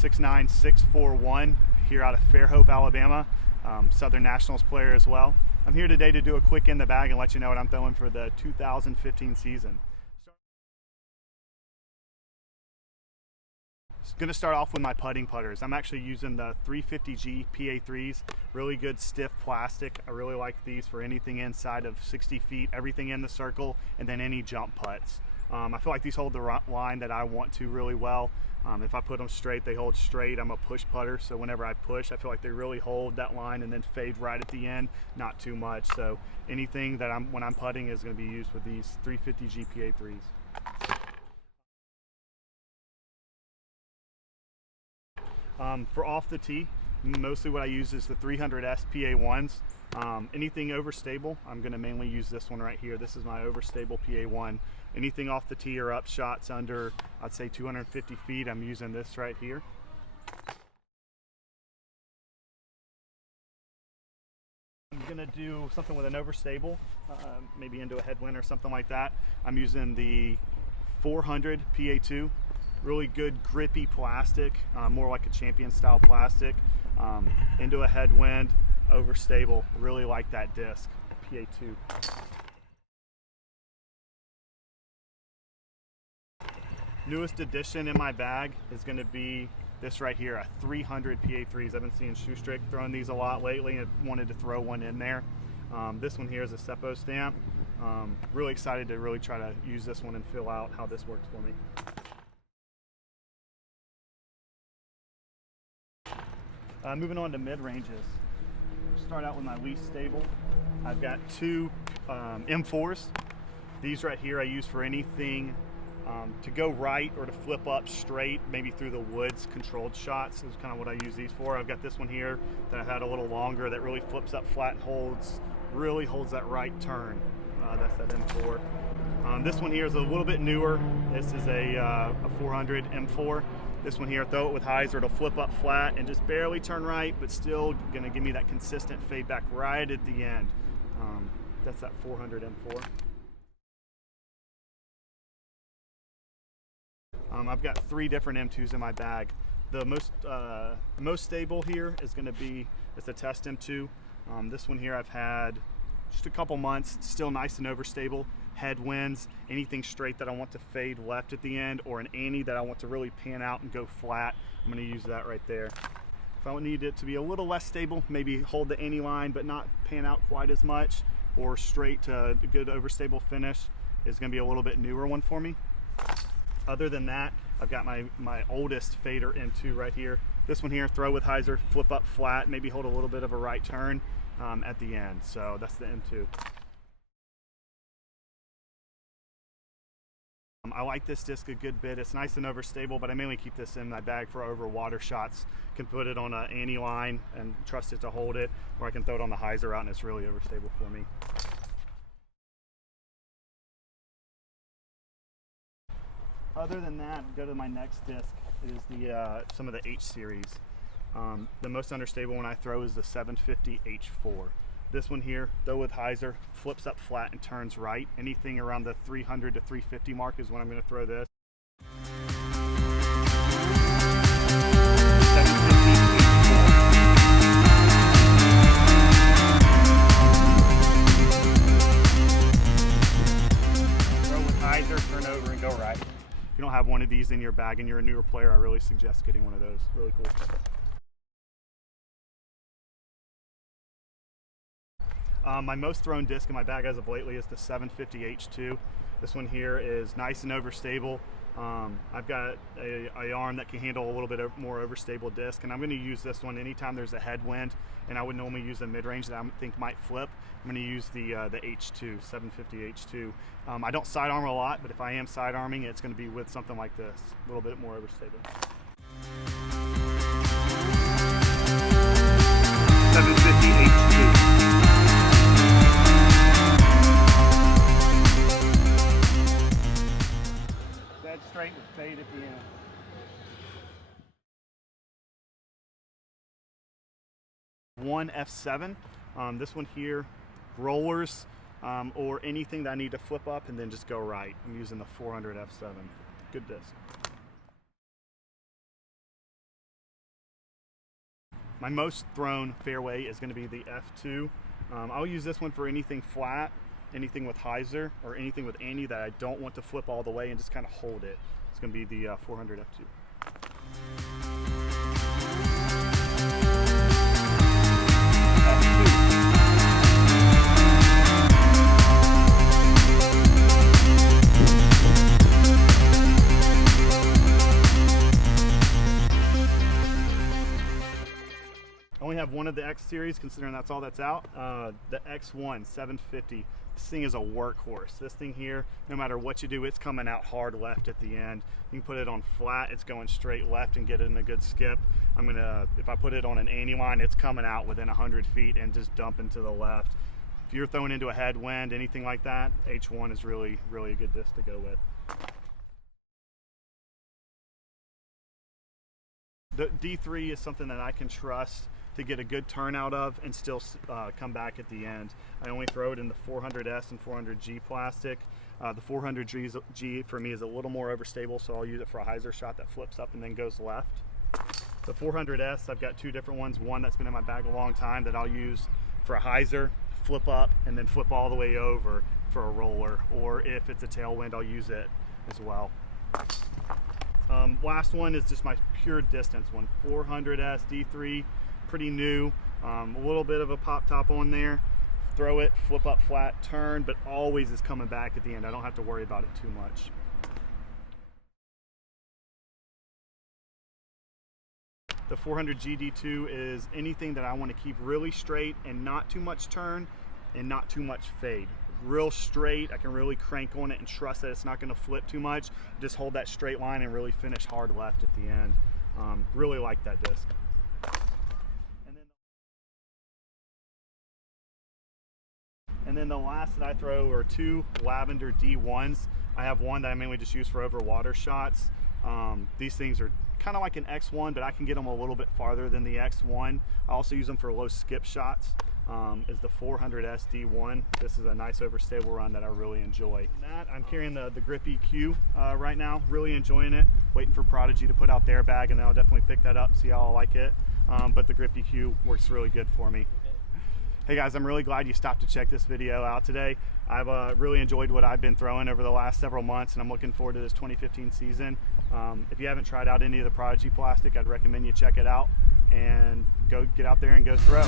6'9", 6'4", here out of Fairhope, Alabama. Southern Nationals player as well. I'm here today to do a quick in the bag and let you know what I'm throwing for the 2015 season. Going to start off with my putting putters. I'm actually using the 350G PA3s, really good stiff plastic. I really like these for anything inside of 60 feet, everything in the circle, and then any jump putts. I feel like these hold the line that I want to really well. If I put them straight, they hold straight. I'm a push putter, so whenever I push, I feel like they really hold that line and then fade right at the end, not too much. So anything that when I'm putting is going to be used with these 350G PA3s. For off the tee, mostly what I use is the 300S PA1s. Anything overstable, I'm going to mainly use this one right here. This is my overstable PA1. Anything off the tee or up shots under, I'd say 250 feet, I'm using this right here. I'm going to do something with an overstable, maybe into a headwind or something like that. I'm using the 400 PA2. Really good grippy plastic, more like a champion style plastic, into a headwind, overstable. Really like that disc, PA2. Newest addition in my bag is going to be this right here, a 300 PA3s. I've been seeing Shoestrick throwing these a lot lately and wanted to throw one in there. This one here is a Seppo stamp. Really excited to really try to use this one and feel out how this works for me. Moving on to mid-ranges. Start out with my least stable. I've got two M4s. These right here I use for anything to go right or to flip up straight, maybe through the woods, controlled shots is kind of what I use these for. I've got this one here that I've had a little longer that really flips up flat and really holds that right turn. That's that M4. This one here is a little bit newer. This is a 400 M4. This one here, throw it with hyzer, it'll flip up flat and just barely turn right, but still gonna give me that consistent fade back right at the end. That's that 400 M4. I've got three different M2s in my bag. The most stable here is gonna be, it's a test M2. This one here I've had just a couple months, still nice and overstable. Headwinds, anything straight that I want to fade left at the end, or an ante that I want to really pan out and go flat, I'm going to use that right there. If I need it to be a little less stable, maybe hold the ante line but not pan out quite as much, or straight to a good overstable finish, is going to be a little bit newer one for me. Other than that, I've got my oldest fader M2 right here. This one here, throw with hyzer, flip up flat, maybe hold a little bit of a right turn at the end. So that's the M2. I like this disc a good bit. It's nice and overstable, but I mainly keep this in my bag for over water shots. Can put it on an ante line and trust it to hold it, or I can throw it on the hyzer out and it's really overstable for me. Other than that, go to my next disc. It is some of the H series. The most understable one I throw is the 750 H4. This one here, though with hyzer, flips up flat and turns right. Anything around the 300 to 350 mark is when I'm going to throw this. 750 H4. Throw with hyzer, turn over and go right. If you don't have one of these in your bag and you're a newer player, I really suggest getting one of those. Really cool. My most thrown disc in my bag as of lately is the 750 H2. This one here is nice and overstable. I've got a arm that can handle a little bit more overstable disc, and I'm going to use this one anytime there's a headwind, and I would normally use a mid-range that I think might flip. I'm going to use the H2, 750 H2. I don't sidearm a lot, but if I am sidearming, it's going to be with something like this, a little bit more overstable. 750 H2. Straight with fade at the end. One F7. This one here, rollers, or anything that I need to flip up and then just go right. I'm using the 400 F7. Good disc. My most thrown fairway is going to be the F2. I'll use this one for anything flat, anything with hyzer, or anything with ante that I don't want to flip all the way and just kind of hold it. It's going to be the 400 F2. I only have one of the X series, considering that's all that's out. The X1 750. This thing is a workhorse. This thing here, no matter what you do, it's coming out hard left at the end. You can put it on flat, it's going straight left and get it in a good skip. If I put it on an ante line, it's coming out within 100 feet and just dumping to the left. If you're throwing into a headwind, anything like that, H1 is really, really a good disc to go with. The D3 is something that I can trust to get a good turnout of and still come back at the end. I only throw it in the 400S and 400G plastic. The 400G for me is a little more overstable, so I'll use it for a hyzer shot that flips up and then goes left. The 400S, I've got two different ones. One that's been in my bag a long time that I'll use for a hyzer, flip up, and then flip all the way over for a roller. Or if it's a tailwind, I'll use it as well. Last one is just my pure distance one. 400S D3, pretty new. A little bit of a pop top on there. Throw it, flip up flat, turn, but always is coming back at the end. I don't have to worry about it too much. The 400G D2 is anything that I want to keep really straight and not too much turn and not too much fade. Real straight, I can really crank on it and trust that it's not going to flip too much. Just hold that straight line and really finish hard left at the end. Really like that disc. And then the last that I throw are two lavender D1s. I have one that I mainly just use for over water shots. These things are kind of like an X1, but I can get them a little bit farther than the X1. I also use them for low skip shots. Is the 400S D1. This is a nice overstable run that I really enjoy. I'm carrying the Grippy Q right now, really enjoying it. Waiting for Prodigy to put out their bag, and then I'll definitely pick that up, see how I like it. But the Grippy Q works really good for me. Hey guys, I'm really glad you stopped to check this video out today. I've really enjoyed what I've been throwing over the last several months, and I'm looking forward to this 2015 season. If you haven't tried out any of the Prodigy plastic, I'd recommend you check it out and go get out there and go throw.